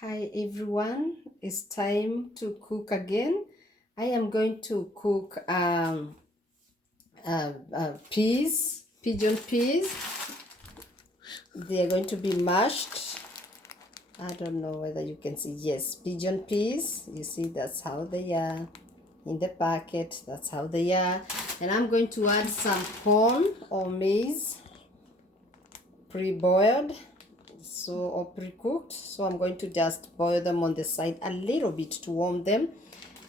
Hi everyone, it's time to cook again. I am going to cook pigeon peas. They are going to be mashed. I don't know whether you can see. Yes, pigeon peas. You see, that's how they are in the packet. That's how they are. And I'm going to add some corn or maize, pre-boiled. Or pre-cooked, so I'm going to just boil them on the side a little bit to warm them,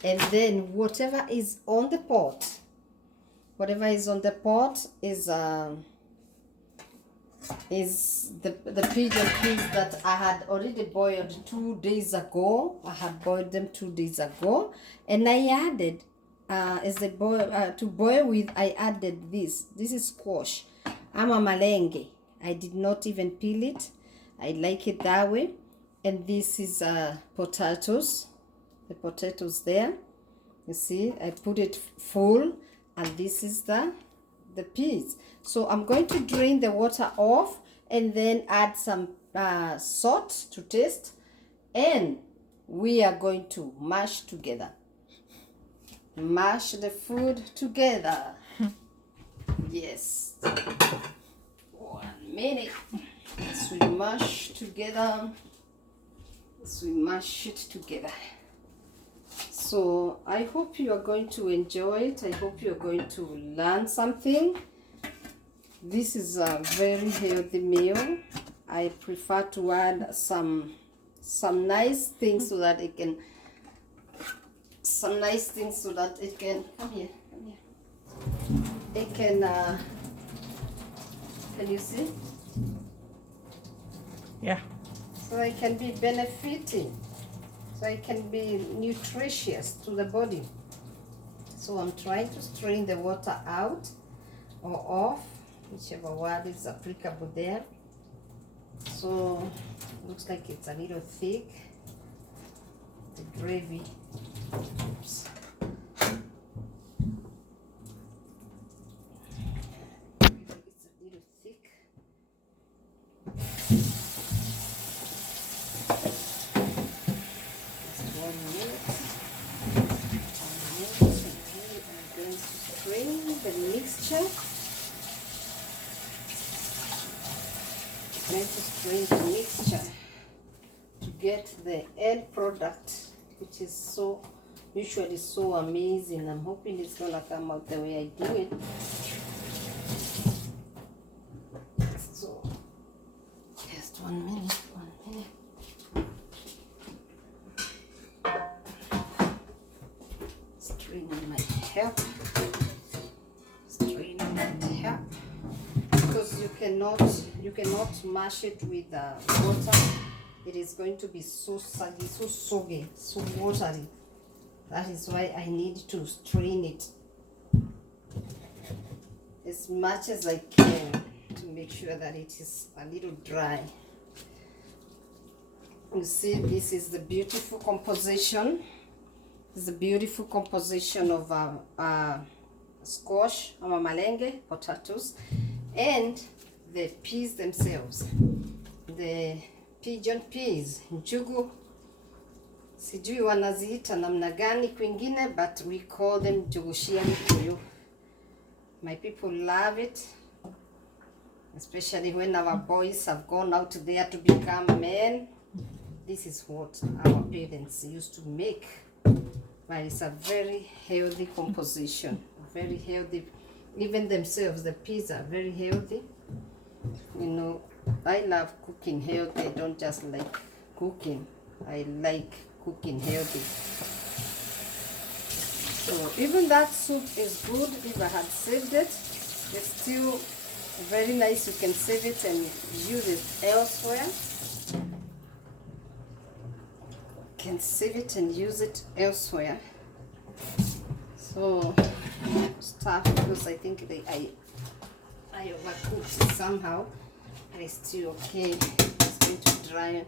and then whatever is on the pot is the pigeon peas that I had already boiled 2 days ago. I had boiled them 2 days ago, and I added to boil with. I added this is squash, ama malenge. I did not even peel it. I like it that way. And this is potatoes, the potatoes there. You see, I put it full, and this is the peas. So I'm going to drain the water off and then add some salt to taste, and we are going to mash together. Mash the food together. Yes. 1 minute. As we mash together, as we mash it together. So I hope you are going to enjoy it. I hope you are going to learn something. This is a very healthy meal. I prefer to add some nice things so that it can come here. It can you see? Yeah. So it can be benefiting. So it can be nutritious to the body. So I'm trying to strain the water out or off, whichever word is applicable there. So looks like it's a little thick, the gravy. Oops. It's a little thick. Just 1 minute. I'm going to strain the mixture. I'm going to strain the mixture to get the end product, which is usually so amazing. I'm hoping it's gonna come out the way I do it. So just 1 minute. Straining my hair. Because you cannot mash it with water. It is going to be so saggy, so soggy, so watery. That is why I need to strain it as much as I can to make sure that it is a little dry. You see, this is the beautiful composition. This is the beautiful composition of squash, ama malenge, potatoes, and the peas themselves. The pigeon peas, njugu. Sijui wanaziita namna gani kwingine, but we call them njugushia gikuyu. My people love it, especially when our boys have gone out there to become men. This is what our parents used to make, but it's a very healthy composition, very healthy. Even themselves, the peas are very healthy. You know, I love cooking healthy. I don't just like cooking. I like cooking healthy. So even that soup is good. If I had saved it, it's still very nice. You can save it and use it elsewhere. Can save it and use it elsewhere. So stuff, because I think I overcooked it somehow, and it's still okay. It's going to dry,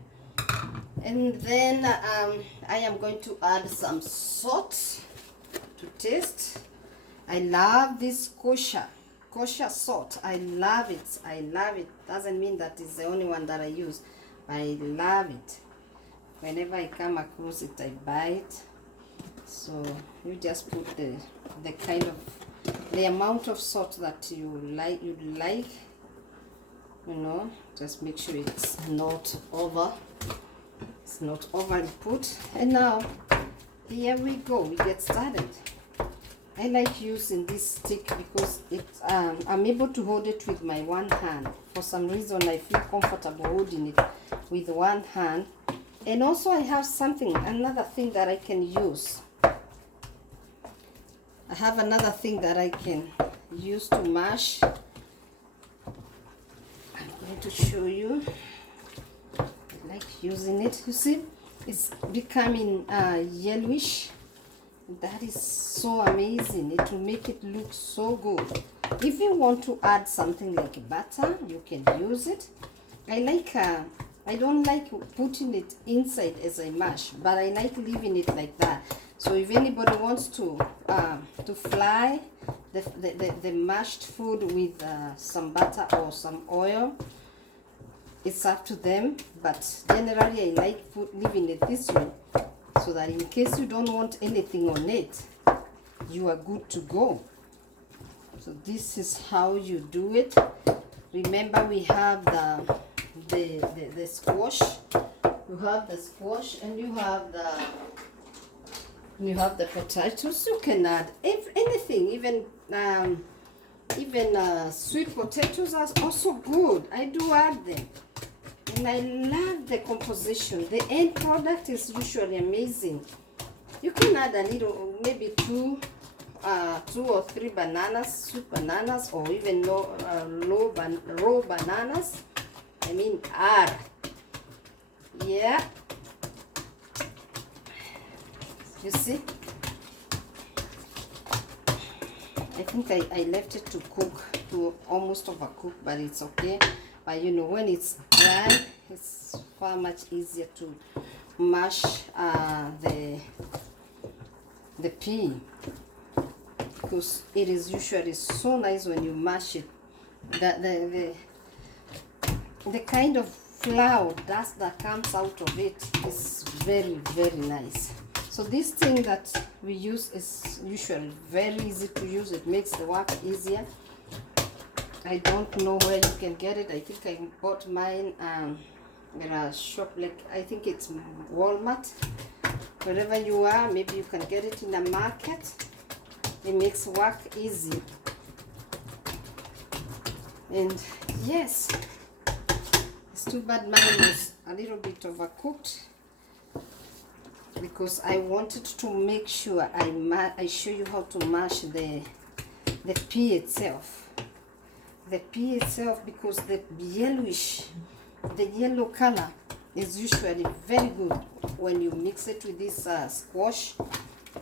and then I am going to add some salt to taste. I love this kosher salt. I love it. Doesn't mean that it's the only one that I use. I love it. Whenever I come across it, I buy it. So you just put the kind of the amount of salt that you like, you know. Just make sure it's not over. It's not overly put. And now here we go. We get started. I like using this stick because I'm able to hold it with my one hand. For some reason, I feel comfortable holding it with one hand. And also I have another thing that I can use. I have another thing that I can use to mash. I'm going to show you. I like using it. You see, it's becoming yellowish. That is so amazing. It will make it look so good. If you want to add something like butter, you can use it. I don't like putting it inside as I mash, but I like leaving it like that. So if anybody wants to fry the mashed food with some butter or some oil, it's up to them. But generally, I like leaving it this way, so that in case you don't want anything on it, you are good to go. So this is how you do it. Remember, we have the squash. You have the squash, and you have the potatoes. You can add anything, even sweet potatoes are also good. I do add them. And I love the composition. The end product is usually amazing. You can add a little, maybe two or three bananas, sweet bananas, or even raw bananas. I mean, add. Yeah. You see? I think I left it to cook, to almost overcook, but it's okay. But you know, when it's dry, it's far much easier to mash the pea, because it is usually so nice when you mash it. The kind of flour dust that comes out of it is very, very nice. So this thing that we use is usually very easy to use. It makes the work easier. I don't know where you can get it. I think I bought mine in a shop, like I think it's Walmart. Wherever you are, maybe you can get it in a market. It makes work easy. And yes, it's too bad mine was a little bit overcooked, because I wanted to make sure I show you how to mash the pea itself. The pea itself, because the yellow color is usually very good when you mix it with this squash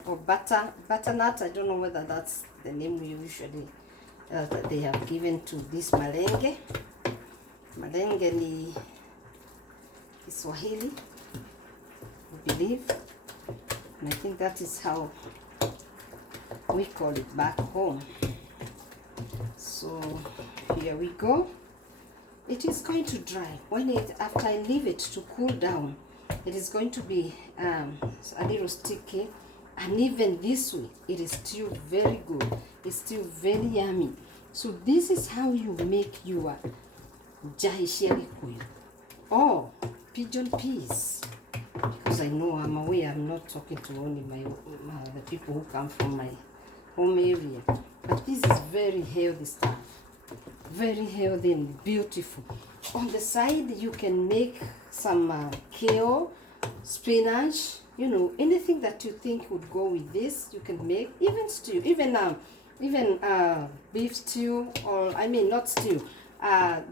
or butternut. I don't know whether that's the name we usually that they have given to this malenge. Malenge ni Kiswahili, I believe, and I think that is how we call it back home. So here we go. It is going to dry. After I leave it to cool down, it is going to be a little sticky, and even this way, it is still very good. It's still very yummy. So this is how you make your jaishia gikuyu, or pigeon peas. Because I know, I'm aware, I'm not talking to only the people who come from my home area. But this is very healthy stuff. Very healthy and beautiful. On the side, you can make some kale, spinach, you know, anything that you think would go with this, you can make. Even stew, even beef stew, or I mean not stew,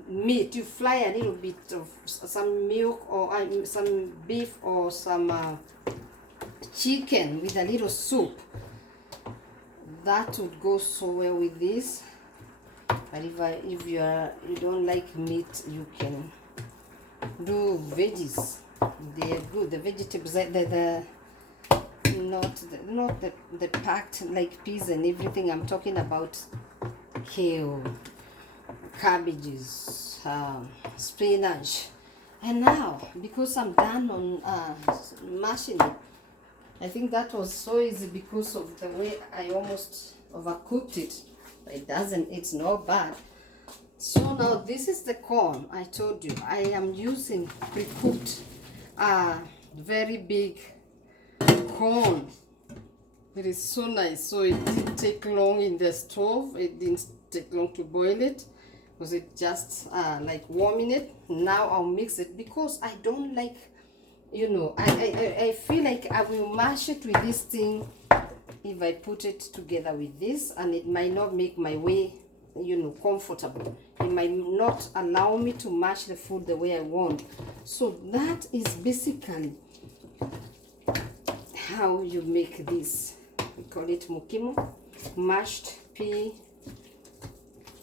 meat. You fry a little bit of some milk, or some beef, or some chicken with a little soup. That would go so well with this. But if you don't like meat, you can do veggies. They are good. The vegetables, not the packed like peas and everything. I'm talking about kale, cabbages, spinach, And now, because I'm done on mashing it, I think that was so easy because of the way I almost overcooked it. It doesn't, it's not bad. So now this is the corn. I told you I am using pre-cooked very big corn. It is so nice. So it didn't take long in the stove. It didn't take long to boil it. Was it just like warming it? Now I'll mix it because I don't like, you know, I feel like I will mash it with this thing if I put it together with this, and it might not make my way, you know, comfortable. It might not allow me to mash the food the way I want. So that is basically how you make this. We call it mukimo, mashed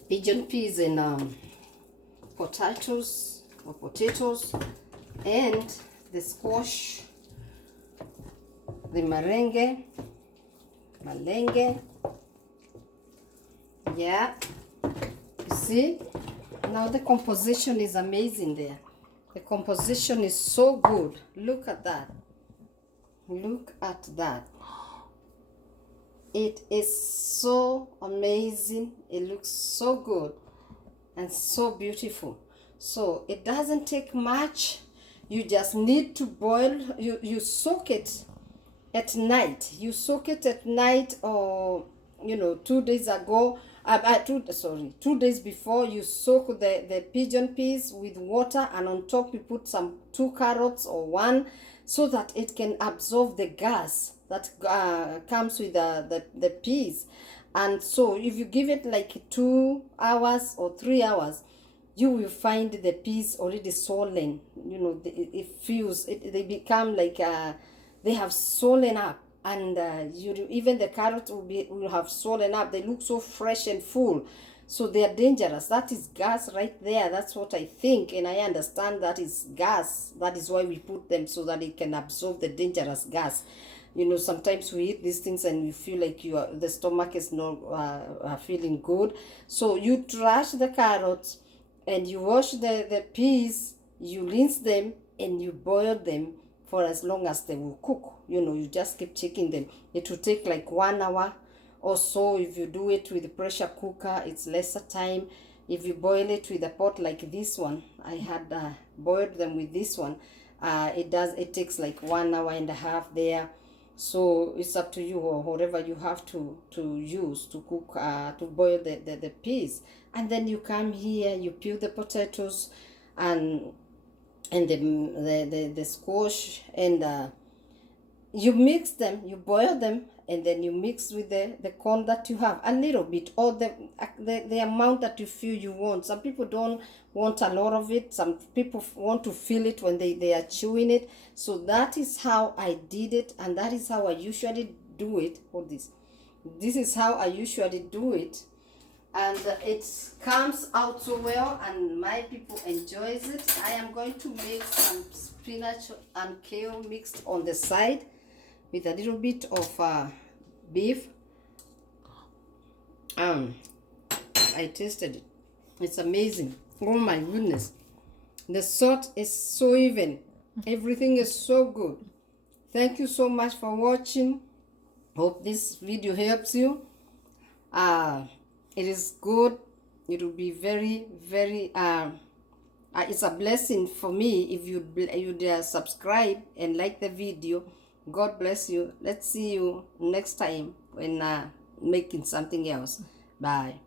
pigeon peas and potatoes, and the squash, the malenge. Yeah, you see, now the composition is amazing there. The composition is so good. Look at that. Look at that. It is so amazing. It looks so good and so beautiful. So it doesn't take much. You just need to boil. You soak it at night. You soak it at night, or you know, 2 days ago. 2 days before, you soak the pigeon peas with water, and on top you put some 2 carrots or 1, so that it can absorb the gas that comes with the peas. And so if you give it like 2 hours or 3 hours, you will find the peas already swollen. You know, it feels it, they become like they have swollen up, and even the carrots will have swollen up. They look so fresh and full, so they are dangerous. That is gas right there. That's what I think, and I understand that is gas. That is why we put them, so that it can absorb the dangerous gas. You know, sometimes we eat these things and we feel like the stomach is not feeling good. So you trash the carrots, and you wash the peas, you rinse them, and you boil them for as long as they will cook. You know, you just keep checking them. It will take like 1 hour or so. If you do it with a pressure cooker, it's lesser time. If you boil it with a pot like this one, I had boiled them with this one, it takes like 1 hour and a half there. So it's up to you, or whatever you have to use to cook, to boil the peas. And then you come here, you peel the potatoes and the squash, and you mix them, you boil them, and then you mix with the corn that you have, a little bit, or the amount that you feel you want. Some people don't want a lot of it. Some people want to feel it when they are chewing it. So that is how I did it, and that is how I usually do it. Hold this. This is how I usually do it, and it comes out so well, and my people enjoys it. I am going to make some spinach and kale mixed on the side with a little bit of beef. I tasted it. It's amazing. Oh my goodness. The salt is so even. Everything is so good. Thank you so much for watching. Hope this video helps you. It is good. It will be very, very it's a blessing for me if you subscribe and like the video. God bless you. Let's see you next time when making something else. Bye.